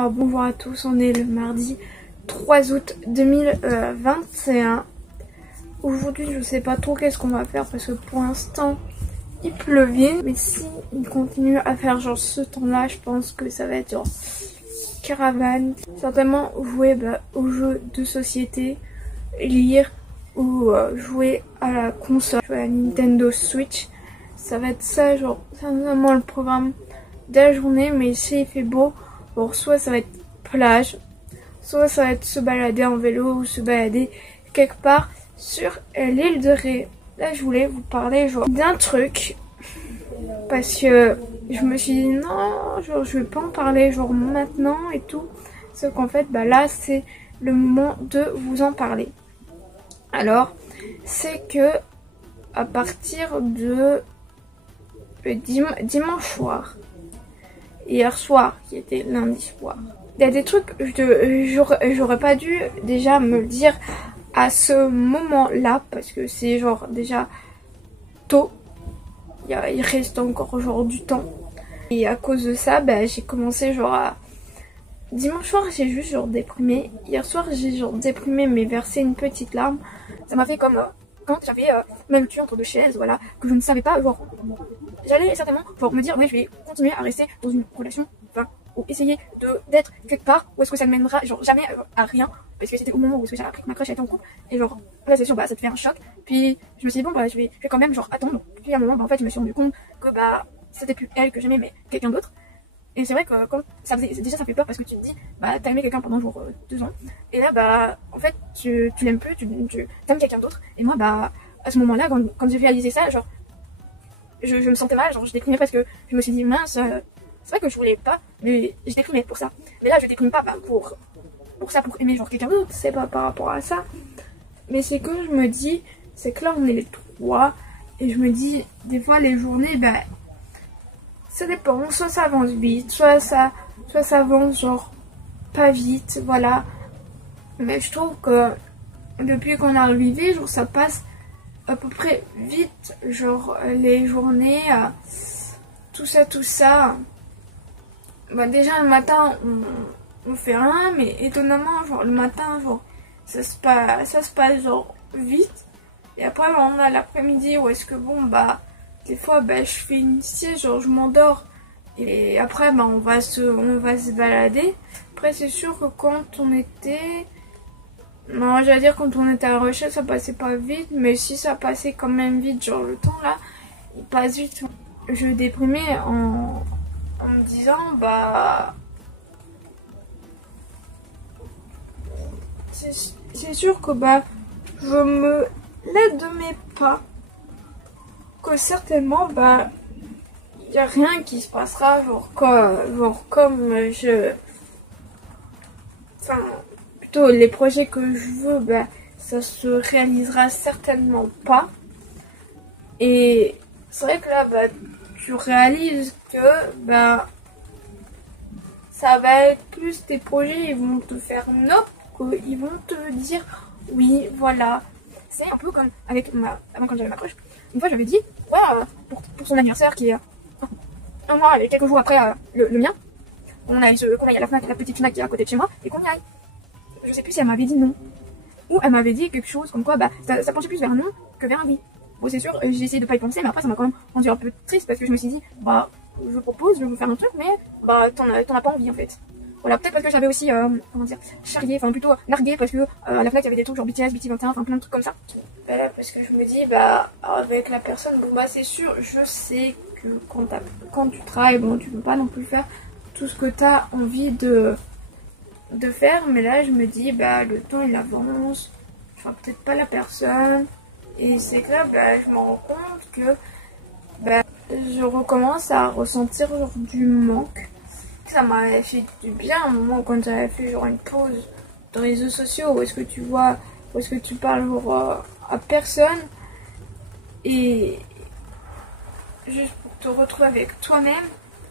Alors bonjour à tous, on est le mardi 3 août 2021. Aujourd'hui je sais pas trop qu'est-ce qu'on va faire parce que pour l'instant il pleuvait. Mais si il continue à faire genre ce temps là, je pense que ça va être genre caravane. Certainement jouer aux jeux de société, lire ou jouer à la console, jouer à la Nintendo Switch. Ça va être ça, genre c'est vraiment le programme de la journée. Mais si il fait beau, bon, soit ça va être plage, soit ça va être se balader en vélo ou se balader quelque part sur l'île de Ré. Là je voulais vous parler genre d'un truc parce que je me suis dit non, genre je vais pas en parler genre maintenant et tout, sauf qu'en fait là c'est le moment de vous en parler. Alors c'est que à partir de dimanche soir, hier soir qui était lundi soir, il y a des trucs j'aurais pas dû déjà me le dire à ce moment là parce que c'est genre déjà tôt, il reste encore genre du temps, et à cause de ça j'ai commencé genre à dimanche soir j'ai juste genre déprimé, hier soir j'ai genre déprimé mais versé une petite larme. Ça m'a fait comme quand j'avais même le cul entre deux chaises, voilà, que je ne savais pas, genre j'allais certainement genre me dire ouais je vais continuer à rester dans une relation, enfin ou essayer d'être quelque part où est-ce que ça ne mènera genre jamais à rien, parce que c'était au moment où j'ai appris que ma crush était en couple, et genre là c'est sûr ça te fait un choc. Puis je me suis dit bon je vais quand même genre attendre. Puis à un moment en fait je me suis rendu compte que c'était plus elle que j'aimais mais quelqu'un d'autre. Et c'est vrai que quand ça fait peur parce que tu te dis t'as aimé quelqu'un pendant genre 2 ans, et là en fait tu l'aimes plus, tu t'aimes quelqu'un d'autre. Et moi à ce moment là quand j'ai réalisé ça, genre je me sentais mal, genre je déprimais parce que je me suis dit mince, c'est vrai que je voulais pas mais je déprimais pour ça. Mais là je déprime pas pour ça, pour aimer genre quelqu'un d'autre, c'est pas par rapport à ça, mais c'est que je me dis, c'est que là on est les 3 et je me dis des fois les journées ça dépend, soit ça avance vite, soit ça avance genre pas vite, voilà. Mais je trouve que depuis qu'on est arrivé, genre ça passe à peu près vite, genre les journées, tout ça. Déjà le matin on fait rien, mais étonnamment genre le matin genre ça se passe genre vite. Et après on a l'après-midi où est-ce que des fois je fais une sieste, genre je m'endors, et après on va se balader. Après c'est sûr que quand on était à La Rochelle ça passait pas vite, mais si ça passait quand même vite, genre le temps là il passe vite. Je déprimais en me disant c'est sûr que je me l'aide pas que certainement y a rien qui se passera genre comme plutôt les projets que je veux ça se réalisera certainement pas. Et c'est vrai que là tu réalises que ça va être plus tes projets, ils vont te faire non, qu'ils vont te dire oui voilà. C'est un peu comme avec avant quand j'avais ma crush. Une fois j'avais dit pour son anniversaire qui est un mois et quelques jours après le mien, qu'on aille à la Fnac, la petite Fnac qui est à côté de chez moi, et qu'on y aille. Je sais plus si elle m'avait dit non ou elle m'avait dit quelque chose comme quoi ça penchait plus vers non que vers un oui. Bon c'est sûr j'ai essayé de pas y penser, mais après ça m'a quand même rendu un peu triste parce que je me suis dit je propose, je veux faire un truc, mais t'en as pas envie en fait. Voilà, peut-être parce que j'avais aussi charrié, enfin plutôt nargué, parce que à la Fnac il y avait des trucs genre BTS, BT21, enfin plein de trucs comme ça. Voilà, parce que je me dis avec la personne, c'est sûr, je sais que quand tu travailles, tu peux pas non plus faire tout ce que t'as envie de faire, mais là je me dis le temps il avance, je vois peut-être pas la personne, et c'est que là je me rends compte que je recommence à ressentir genre du manque. Ça m'avait fait du bien à un moment quand j'avais fait genre une pause dans les réseaux sociaux où est-ce que tu vois, où est-ce que tu parles genre à personne, et juste pour te retrouver avec toi-même,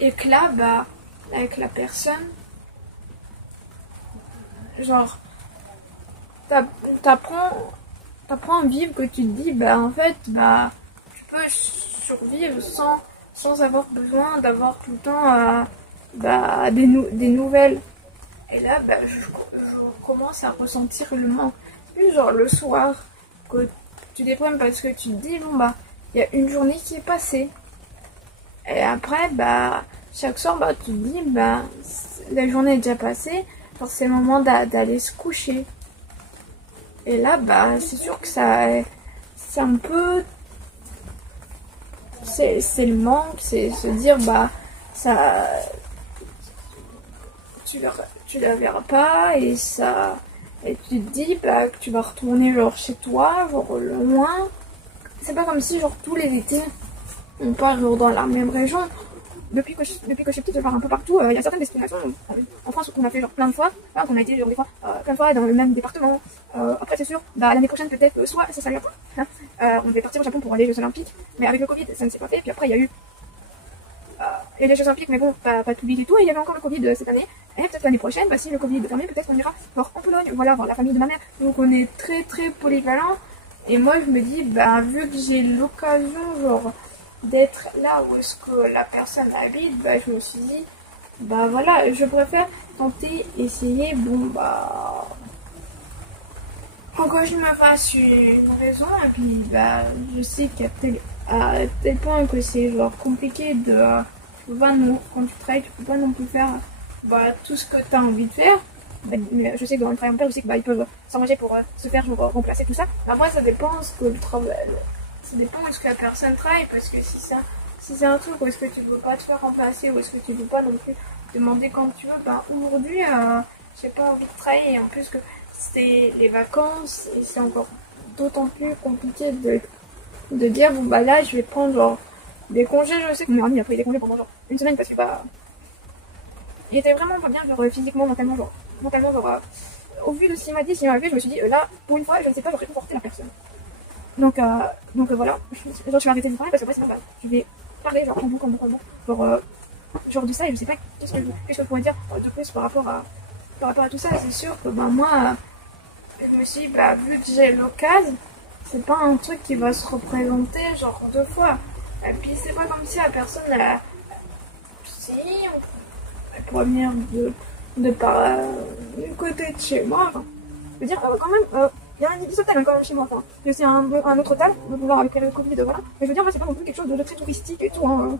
et que là avec la personne genre t'apprends à vivre, que tu te dis en fait tu peux survivre sans avoir besoin d'avoir tout le temps des nouvelles Et là, bah, je commence à ressentir le manque. Puis genre le soir, que tu déprimes parce que tu te dis, bon bah, il y a une journée qui est passée. Et après, bah, chaque soir, bah, tu te dis, bah, la journée est déjà passée, genre c'est le moment d'aller se coucher. Et là, bah, c'est sûr que c'est un peu, c'est le manque, c'est se dire, bah, ça, tu la verras pas, et ça, et tu te dis, bah, que tu vas retourner, genre, chez toi, genre, loin. C'est pas comme si, genre, tous les étés, on part, genre, dans la même région. Depuis que je suis petite, je pars un peu partout. Il y a certaines destinations en France qu'on a fait genre plein de fois, hein, qu'on a été genre des fois plein de fois dans le même département. Après c'est sûr, bah, l'année prochaine peut-être soit ça s'arrête. Hein. On devait partir au Japon pour les Jeux Olympiques, mais avec le Covid ça ne s'est pas fait. Puis après il y a eu les Jeux Olympiques, mais bon pas tout vite et tout. Et il y avait encore le Covid cette année. Et peut-être l'année prochaine, bah, si le Covid est fermé, peut-être qu'on ira genre en Pologne, voilà, voir la famille de ma mère. Donc on est très très polyvalent. Et moi je me dis, bah vu que j'ai l'occasion genre d'être là où est-ce que la personne habite, bah je me suis dit, bah voilà, je préfère tenter, essayer, bon bah encore je me fasse une raison, et puis bah je sais qu'à tel point que c'est genre compliqué de tu peux pas non, quand tu travailles, tu peux pas non plus faire bah tout ce que tu as envie de faire. Bah, mais je sais que dans le travail en père, je sais que bah ils peuvent s'arranger pour se faire genre, remplacer tout ça. Après ça dépend ce que le travail, ça dépend de ce que la personne travaille, parce que si c'est un truc où est-ce que tu veux pas te faire remplacer, ou est-ce que tu veux pas non plus demander quand tu veux, bah aujourd'hui j'ai pas envie de travailler, en plus que c'est les vacances et c'est encore d'autant plus compliqué de dire bon bah là je vais prendre genre des congés. Je sais que mon ami a pris des congés pendant genre une semaine parce que bah il était vraiment pas bien genre physiquement, mentalement genre au vu de ce qu'il m'a dit, je me suis dit là pour une fois je ne sais pas genre réconforter la personne. Donc voilà, genre, je vais arrêter de parler parce que après, je vais parler genre en bon, genre de ça, et je sais pas qu'est-ce que je pourrais dire de plus par rapport à tout ça. C'est sûr que bah, moi, je me suis dit, bah, vu que j'ai l'occasion, c'est pas un truc qui va se représenter genre deux fois. Et puis c'est pas comme si la personne, si, elle pourrait venir de par du côté de chez moi. Enfin, je veux dire, quand même, il y a un hôtel quand même chez moi. Enfin, c'est un autre hôtel, donc voir avec le Covid, voilà. Mais je veux dire, c'est pas non plus quelque chose de très touristique et tout. Hein.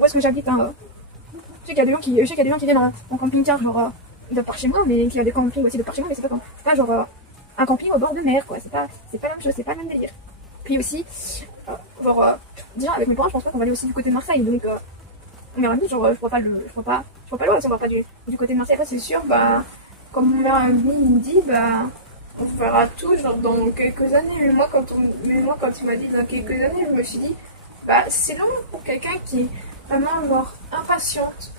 Où est-ce que j'habite, hein. Je sais qu'il y a des gens qui viennent en camping-car, genre, de par chez moi, mais qu'il y a des campings aussi de par chez moi, mais c'est pas genre un camping au bord de mer, quoi. C'est pas la même chose, c'est pas le même délire. Puis aussi, déjà, avec mes parents, je pense pas qu'on va aller aussi du côté de Marseille, donc, mais en genre, je vois pas l'eau, si on va pas du côté de Marseille. Après, c'est sûr, bah, comme mon meilleur ami me dit, bah, on fera tout, genre, dans quelques années. Mais moi, quand il m'a dit dans quelques années, je me suis dit, bah, c'est long pour quelqu'un qui est vraiment, genre, impatiente.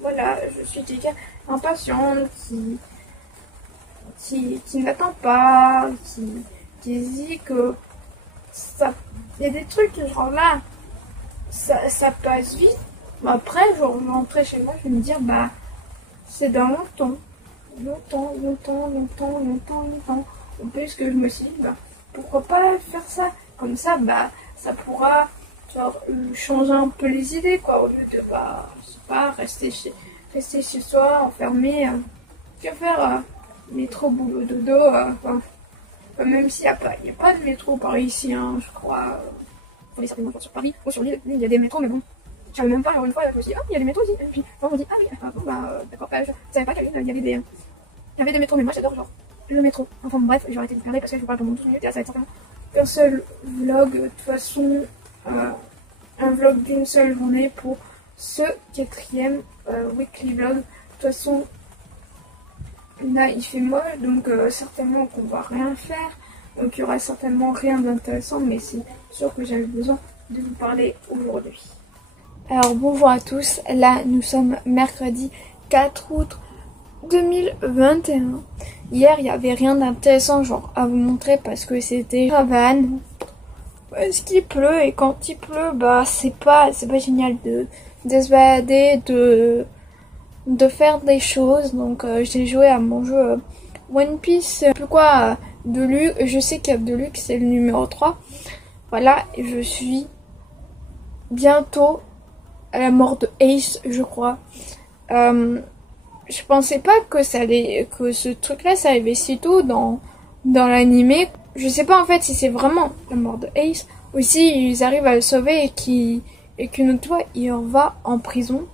Voilà, je suis quelqu'un impatiente, qui n'attend pas, qui dit que ça, il y a des trucs, genre là, ça passe vite. Après, genre, rentrer chez moi, je vais me dire, bah, c'est dans longtemps. En plus que je me suis dit, bah, pourquoi pas faire ça? Comme ça, bah, ça pourra, genre, changer un peu les idées, quoi, au lieu de, bah, je sais pas, rester chez soi, enfermé, que faire, métro, boulot, dodo, même s'il n'y a pas de métro par ici, hein, je crois. On est certainement sur Paris ou sur l'île, il y a des métros, mais bon, je savais même pas, genre une fois, je me suis dit, ah, il y a des métros aussi. Et puis, on me dit, ah oui, bon, bah, d'accord, je savais pas qu'il y avait des métros, mais moi j'adore, genre, le métro. Enfin, bref, j'ai arrêté de parler parce que je vous parle pendant 12 minutes et là, ça va être certainement qu'un seul vlog, de toute façon, un vlog d'une seule journée pour ce 4e weekly vlog. De toute façon, là, il fait moche, donc certainement qu'on va rien faire. Donc il y aura certainement rien d'intéressant, mais c'est sûr que j'avais besoin de vous parler aujourd'hui. Alors bonjour à tous, là nous sommes mercredi 4 août 2021. Hier il n'y avait rien d'intéressant genre à vous montrer parce que c'était caravane. Parce qu'il pleut et quand il pleut bah c'est pas génial de se balader, de faire des choses. Donc j'ai joué à mon jeu One Piece, plus quoi, je sais qu'Abdeluxe c'est le numéro 3. Voilà, et je suis bientôt à la mort de Ace, je crois. je pensais pas que que ce truc-là, ça arrivait si tôt dans l'animé. Je sais pas en fait si c'est vraiment la mort de Ace ou si ils arrivent à le sauver et qu'une autre fois il va en prison.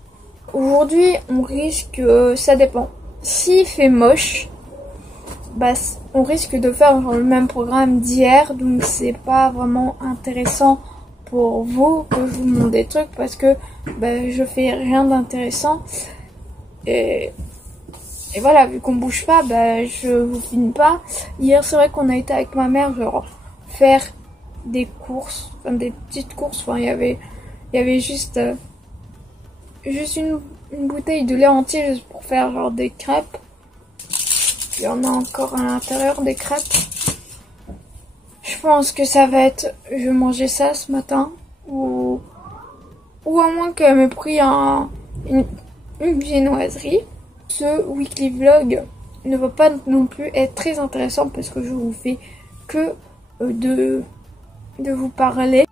Aujourd'hui, on risque, ça dépend. S'il fait moche, bah on risque de faire genre, le même programme d'hier, donc c'est pas vraiment intéressant pour vous que je vous montre des trucs parce que bah, je fais rien d'intéressant et voilà, vu qu'on bouge pas, bah je vous filme pas. Hier c'est vrai qu'on a été avec ma mère genre faire des courses, enfin des petites courses, enfin il y avait juste une bouteille de lait entier juste pour faire genre des crêpes. Il y en a encore à l'intérieur des crêpes. Je pense que ça va être, je vais manger ça ce matin ou à moins qu'elle me prie une viennoiserie. Ce weekly vlog ne va pas non plus être très intéressant parce que je vous fais que de vous parler.